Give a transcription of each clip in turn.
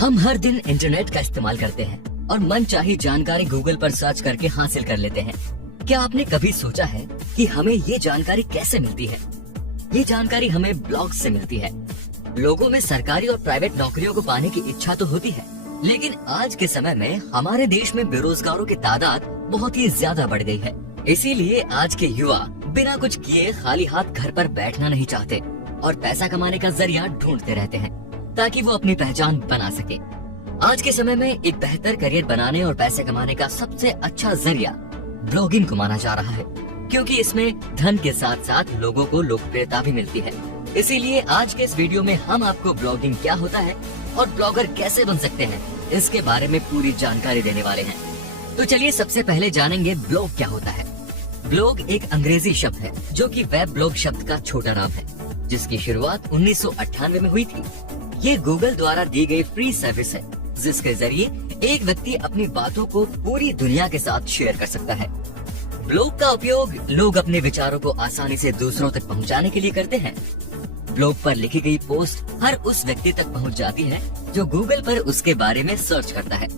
हम हर दिन इंटरनेट का इस्तेमाल करते हैं और मनचाही जानकारी गूगल पर सर्च करके हासिल कर लेते हैं। क्या आपने कभी सोचा है कि हमें ये जानकारी कैसे मिलती है? ये जानकारी हमें ब्लॉग से मिलती है। लोगों में सरकारी और प्राइवेट नौकरियों को पाने की इच्छा तो होती है, लेकिन आज के समय में हमारे देश में बेरोजगारों की तादाद बहुत ही ज्यादा बढ़ गई है। इसीलिए आज के युवा बिना कुछ किए खाली हाथ घर पर बैठना नहीं चाहते और पैसा कमाने का जरिया ढूंढते रहते हैं ताकि वो अपनी पहचान बना सके। आज के समय में एक बेहतर करियर बनाने और पैसे कमाने का सबसे अच्छा जरिया ब्लॉगिंग को माना जा रहा है, क्योंकि इसमें धन के साथ साथ लोगों को लोकप्रियता भी मिलती है। इसीलिए आज के इस वीडियो में हम आपको ब्लॉगिंग क्या होता है और ब्लॉगर कैसे बन सकते हैं, इसके बारे में पूरी जानकारी देने वाले हैं। तो चलिए सबसे पहले जानेंगे ब्लॉग क्या होता है। ब्लॉग एक अंग्रेजी शब्द है जो कि वेब ब्लॉग शब्द का छोटा नाम है, जिसकी शुरुआत 1998 में हुई थी। ये गूगल द्वारा दी गई फ्री सर्विस है, जिसके जरिए एक व्यक्ति अपनी बातों को पूरी दुनिया के साथ शेयर कर सकता है। ब्लॉग का उपयोग लोग अपने विचारों को आसानी से दूसरों तक पहुंचाने के लिए करते हैं। ब्लॉग पर लिखी गई पोस्ट हर उस व्यक्ति तक पहुंच जाती है जो गूगल पर उसके बारे में सर्च करता है।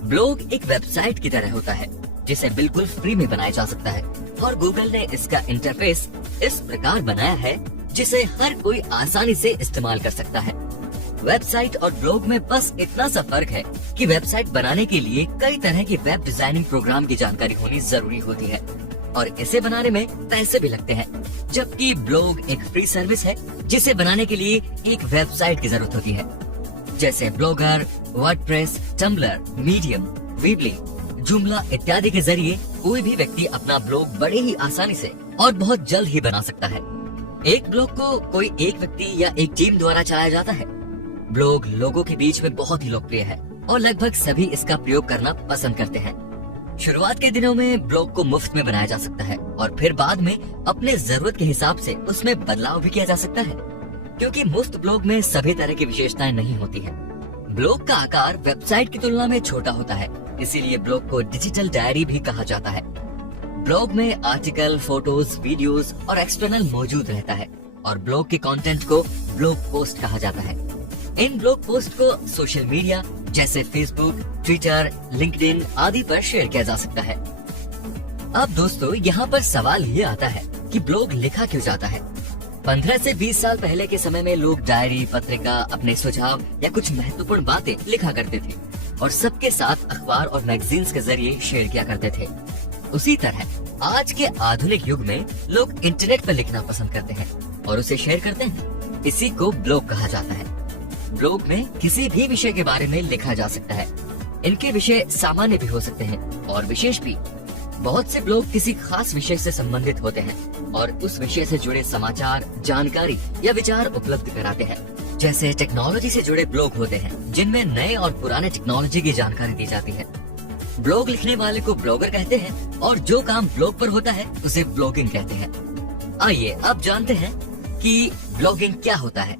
ब्लॉग एक वेबसाइट की तरह होता है जिसे बिल्कुल फ्री में बनाया जा सकता है, और गूगल ने इसका इंटरफेस इस प्रकार बनाया है जिसे हर कोई आसानी से इस्तेमाल कर सकता है। वेबसाइट और ब्लॉग में बस इतना सा फर्क है कि वेबसाइट बनाने के लिए कई तरह की वेब डिजाइनिंग प्रोग्राम की जानकारी होनी जरूरी होती है और इसे बनाने में पैसे भी लगते हैं, जबकि ब्लॉग एक फ्री सर्विस है जिसे बनाने के लिए एक वेबसाइट की जरूरत होती है। जैसे Blogger, WordPress, Tumblr, Medium, Weebly, Joomla इत्यादि के जरिए कोई भी व्यक्ति अपना ब्लॉग बड़े ही आसानी से और बहुत जल्द ही बना सकता है। एक ब्लॉग को कोई एक व्यक्ति या एक टीम द्वारा चलाया जाता है। ब्लॉग लोगों के बीच में बहुत ही लोकप्रिय है और लगभग सभी इसका प्रयोग करना पसंद करते हैं। शुरुआत के दिनों में ब्लॉग को मुफ्त में बनाया जा सकता है और फिर बाद में अपने जरूरत के हिसाब से उसमें बदलाव भी किया जा सकता है, क्योंकि मुफ्त ब्लॉग में सभी तरह की विशेषताएं नहीं होती है। ब्लॉग का आकार वेबसाइट की तुलना में छोटा होता है, इसीलिए ब्लॉग को डिजिटल डायरी भी कहा जाता है। ब्लॉग में आर्टिकल, फोटोज, वीडियोस और एक्सटर्नल मौजूद रहता है और ब्लॉग के कंटेंट को ब्लॉग पोस्ट कहा जाता है। इन ब्लॉग पोस्ट को सोशल मीडिया जैसे फेसबुक, ट्विटर, लिंक्डइन आदि पर शेयर किया जा सकता है। अब दोस्तों यहाँ पर सवाल ये आता है कि ब्लॉग लिखा क्यों जाता है? 15 से 20 साल पहले के समय में लोग डायरी, पत्रिका, अपने सुझाव या कुछ महत्वपूर्ण बातें लिखा करते थे और सबके साथ अखबार और मैगजीन्स के जरिए शेयर किया करते थे। उसी तरह आज के आधुनिक युग में लोग इंटरनेट पर लिखना पसंद करते हैं और उसे शेयर करते हैं। इसी को ब्लॉग कहा जाता है। ब्लॉग में किसी भी विषय के बारे में लिखा जा सकता है। इनके विषय सामान्य भी हो सकते हैं और विशेष भी। बहुत से ब्लॉग किसी खास विषय से संबंधित होते हैं और उस विषय से जुड़े समाचार, जानकारी या विचार उपलब्ध कराते हैं। जैसे टेक्नोलॉजी से जुड़े ब्लॉग होते हैं जिनमें नए और पुराने टेक्नोलॉजी की जानकारी दी जाती है। ब्लॉग लिखने वाले को ब्लॉगर कहते हैं और जो काम ब्लॉग पर होता है उसे ब्लॉगिंग कहते हैं। आइए अब जानते हैं कि ब्लॉगिंग क्या होता है।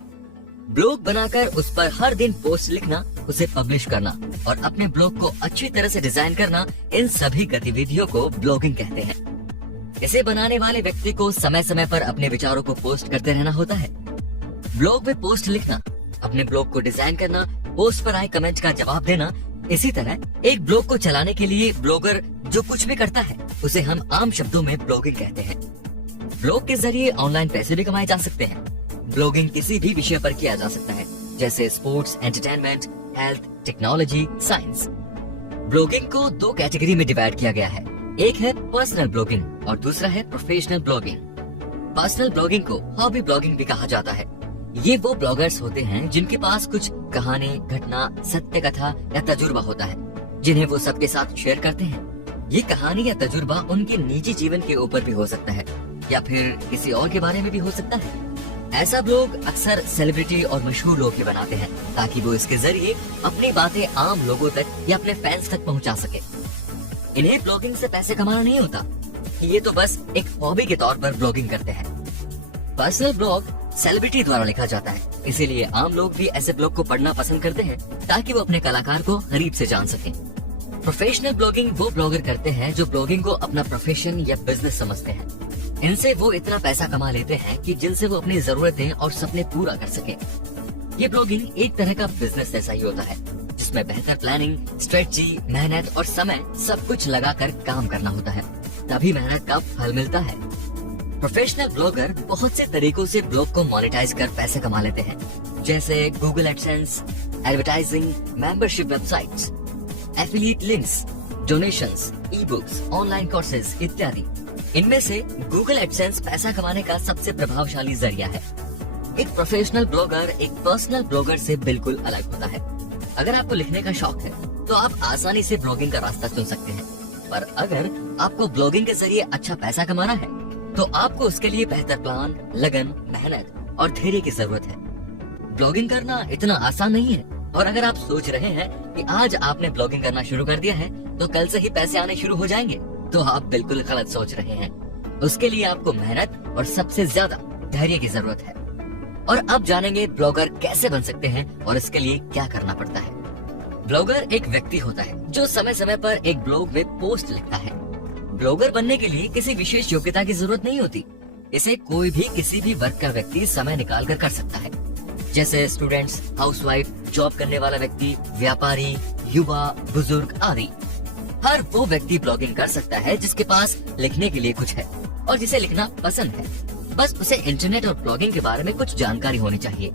ब्लॉग बनाकर उस पर हर दिन पोस्ट लिखना, उसे पब्लिश करना और अपने ब्लॉग को अच्छी तरह से डिजाइन करना, इन सभी गतिविधियों को ब्लॉगिंग कहते हैं। इसे बनाने वाले व्यक्ति को समय समय पर अपने विचारों को पोस्ट करते रहना होता है। ब्लॉग में पोस्ट लिखना, अपने ब्लॉग को डिजाइन करना, पोस्ट पर आए कमेंट का जवाब देना, इसी तरह एक ब्लॉग को चलाने के लिए ब्लॉगर जो कुछ भी करता है उसे हम आम शब्दों में ब्लॉगिंग कहते हैं। ब्लॉग के जरिए ऑनलाइन पैसे भी कमाए जा सकते हैं। ब्लॉगिंग किसी भी विषय पर किया जा सकता है, जैसे sports, entertainment, health, technology, science. Blogging को दो कैटेगरी में डिवाइड किया गया है। एक है पर्सनल ब्लॉगिंग और दूसरा है प्रोफेशनल ब्लॉगिंग। पर्सनल ब्लॉगिंग को हॉबी ब्लॉगिंग भी कहा जाता है। ये वो ब्लॉगर्स होते हैं जिनके पास कुछ कहानी, घटना, सत्य कथा या तजुर्बा होता है, जिन्हें वो सबके साथ शेयर करते हैं। ये कहानी या तजुर्बा उनके निजी जीवन के ऊपर भी हो सकता है या फिर किसी और के बारे में भी हो सकता है। ऐसा ब्लॉग अक्सर सेलिब्रिटी और मशहूर लोग ही बनाते हैं ताकि वो इसके जरिए अपनी बातें आम लोगों तक या अपने फैंस तक पहुंचा सके। इन्हें ब्लॉगिंग से पैसे कमाना नहीं होता, ये तो बस एक हॉबी के तौर पर ब्लॉगिंग करते हैं। पर्सनल ब्लॉग सेलिब्रिटी द्वारा लिखा जाता है, इसीलिए आम लोग भी ऐसे ब्लॉग को पढ़ना पसंद करते हैं ताकि वो अपने कलाकार को करीब से जान सकें। प्रोफेशनल ब्लॉगिंग वो ब्लॉगर करते हैं जो ब्लॉगिंग को अपना प्रोफेशन या बिजनेस समझते हैं। इनसे वो इतना पैसा कमा लेते हैं कि जिनसे वो अपनी जरूरतें और सपने पूरा कर सके। ये ब्लॉगिंग एक तरह का बिजनेस जैसा ही होता है। उसमें बेहतर प्लानिंग, स्ट्रेटजी, मेहनत और समय सब कुछ लगाकर काम करना होता है, तभी मेहनत का फल मिलता है। प्रोफेशनल ब्लॉगर बहुत से तरीकों से ब्लॉग को मोनेटाइज कर पैसे कमा लेते हैं, जैसे Google AdSense, advertising, membership websites, affiliate links, donations, e books, online courses इत्यादि। इनमें से गूगल एडसेंस पैसा कमाने का सबसे प्रभावशाली जरिया है। एक प्रोफेशनल ब्लॉगर एक पर्सनल ब्लॉगर से बिल्कुल अलग होता है। अगर आपको लिखने का शौक है तो आप आसानी से ब्लॉगिंग का रास्ता चुन सकते हैं, पर अगर आपको ब्लॉगिंग के जरिए अच्छा पैसा कमाना है तो आपको उसके लिए बेहतर प्लान, लगन, मेहनत और धैर्य की जरूरत है। ब्लॉगिंग करना इतना आसान नहीं है, और अगर आप सोच रहे हैं कि आज आपने ब्लॉगिंग करना शुरू कर दिया है तो कल से ही पैसे आने शुरू हो जाएंगे, तो आप बिल्कुल गलत सोच रहे हैं। उसके लिए आपको मेहनत और सबसे ज्यादा धैर्य की जरूरत है। और अब जानेंगे ब्लॉगर कैसे बन सकते हैं और इसके लिए क्या करना पड़ता है। ब्लॉगर एक व्यक्ति होता है जो समय समय पर एक ब्लॉग में पोस्ट लिखता है। ब्लॉगर बनने के लिए किसी विशेष योग्यता की जरूरत नहीं होती। इसे कोई भी किसी भी वर्ग का व्यक्ति समय निकाल कर सकता है, जैसे स्टूडेंट्स, हाउसवाइफ, जॉब करने वाला व्यक्ति, व्यापारी, युवा, बुजुर्ग आदि। हर वो व्यक्ति ब्लॉगिंग कर सकता है जिसके पास लिखने के लिए कुछ है और जिसे लिखना पसंद है। बस उसे इंटरनेट और ब्लॉगिंग के बारे में कुछ जानकारी होनी चाहिए।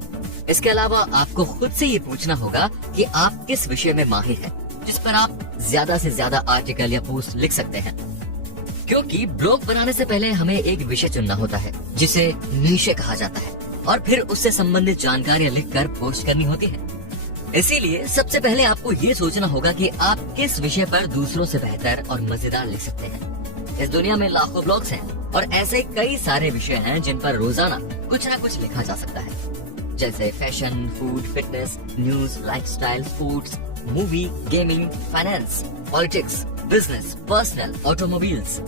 इसके अलावा आपको खुद से ये पूछना होगा कि आप किस विषय में माहिर हैं, जिस पर आप ज्यादा से ज्यादा आर्टिकल या पोस्ट लिख सकते हैं। क्योंकि ब्लॉग बनाने से पहले हमें एक विषय चुनना होता है जिसे नीशे कहा जाता है, और फिर उससे संबंधित जानकारियां लिखकर पोस्ट करनी होती है। इसीलिए सबसे पहले आपको ये सोचना होगा कि आप किस विषय पर दूसरों से बेहतर और मजेदार लिख सकते हैं। इस दुनिया में लाखों ब्लॉग्स हैं और ऐसे कई सारे विषय हैं जिन पर रोजाना कुछ न कुछ लिखा जा सकता है, जैसे fashion, food, fitness, news, lifestyle, sports, movie, gaming, finance, politics, business, personal, automobiles,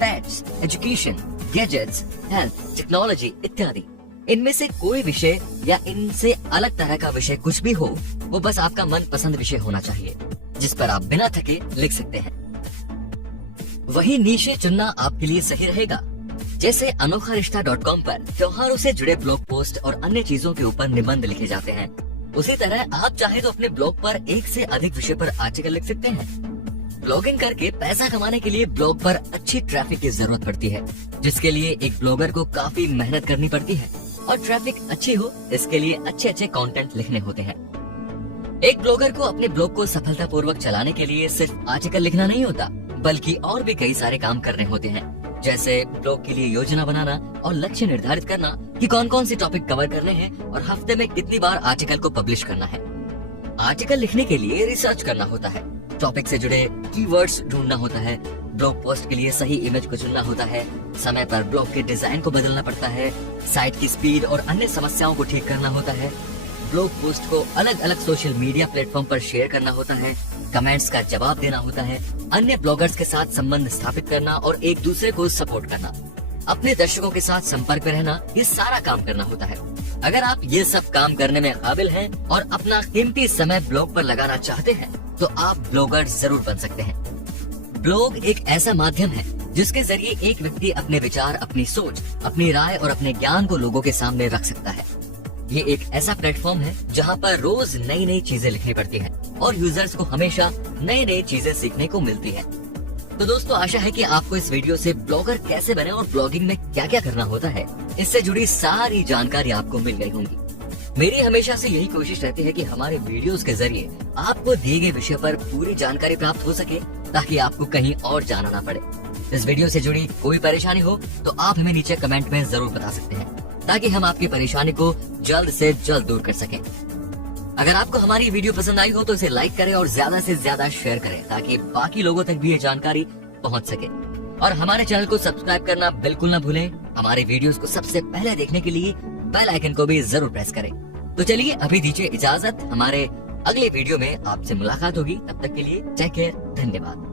pets, education, gadgets, health, technology इत्यादि। इनमें से कोई विषय या इनसे अलग तरह का विषय कुछ भी हो, वो बस आपका मनपसंद विषय होना चाहिए जिस पर आप बिना थके लिख सकते हैं। वही नीशे चुनना आपके लिए सही रहेगा। जैसे अनोखारिश्ता.com पर त्योहारों से जुड़े ब्लॉग पोस्ट और अन्य चीजों के ऊपर निबंध लिखे जाते हैं, उसी तरह आप चाहे तो अपने ब्लॉग पर एक से अधिक विषय पर आर्टिकल लिख सकते हैं। ब्लॉगिंग करके पैसा कमाने के लिए ब्लॉग पर अच्छी ट्रैफिक की जरूरत पड़ती है, जिसके लिए एक ब्लॉगर को काफी मेहनत करनी पड़ती है, और ट्रैफिक अच्छी हो इसके लिए अच्छे अच्छे कंटेंट लिखने होते हैं। एक ब्लॉगर को अपने ब्लॉग को सफलतापूर्वक चलाने के लिए सिर्फ आर्टिकल लिखना नहीं होता, बल्कि और भी कई सारे काम करने होते हैं, जैसे ब्लॉग के लिए योजना बनाना और लक्ष्य निर्धारित करना कि कौन कौन से टॉपिक कवर करने हैं और हफ्ते में कितनी बार आर्टिकल को पब्लिश करना है। आर्टिकल लिखने के लिए रिसर्च करना होता है, टॉपिक से जुड़े कीवर्ड्स ढूंढना होता है, ब्लॉग पोस्ट के लिए सही इमेज को चुनना होता है, समय पर ब्लॉग के डिजाइन को बदलना पड़ता है, साइट की स्पीड और अन्य समस्याओं को ठीक करना होता है, ब्लॉग पोस्ट को अलग अलग सोशल मीडिया प्लेटफॉर्म पर शेयर करना होता है, कमेंट्स का जवाब देना होता है, अन्य ब्लॉगर्स के साथ संबंध स्थापित करना और एक दूसरे को सपोर्ट करना, अपने दर्शकों के साथ संपर्क में रहना, ये सारा काम करना होता है। अगर आप ये सब काम करने में काबिल हैं और अपना कीमती समय ब्लॉग पर लगाना चाहते हैं तो आप ब्लॉगर जरूर बन सकते हैं। ब्लॉग एक ऐसा माध्यम है जिसके जरिए एक व्यक्ति अपने विचार, अपनी सोच, अपनी राय और अपने ज्ञान को लोगों के सामने रख सकता है। ये एक ऐसा प्लेटफॉर्म है जहाँ पर रोज नई नई चीजें लिखनी पड़ती हैं और यूजर्स को हमेशा नई नई चीजें सीखने को मिलती है। तो दोस्तों, आशा है कि आपको इस वीडियो से ब्लॉगर कैसे बने और ब्लॉगिंग में क्या क्या करना होता है, इससे जुड़ी सारी जानकारी आपको मिल गई होंगी। मेरी हमेशा से यही कोशिश रहती है कि हमारे वीडियोस के जरिए आपको दिए गए विषय पर पूरी जानकारी प्राप्त हो सके, ताकि आपको कहीं और जाना ना पड़े। इस वीडियो से जुड़ी कोई परेशानी हो तो आप हमें नीचे कमेंट में जरूर बता सकते हैं, ताकि हम आपकी परेशानी को जल्द से जल्द दूर कर सकें। अगर आपको हमारी वीडियो पसंद आई हो तो इसे लाइक करें और ज्यादा से ज्यादा शेयर करें, ताकि बाकी लोगों तक भी ये जानकारी पहुंच सके। और हमारे चैनल को सब्सक्राइब करना बिल्कुल ना भूलें। हमारे वीडियोस को सबसे पहले देखने के लिए बेल आइकन को भी जरूर प्रेस करें। तो चलिए अभी दीजिए इजाजत, हमारे अगले वीडियो में आपसे मुलाकात होगी। तब तक के लिए टेक केयर, धन्यवाद।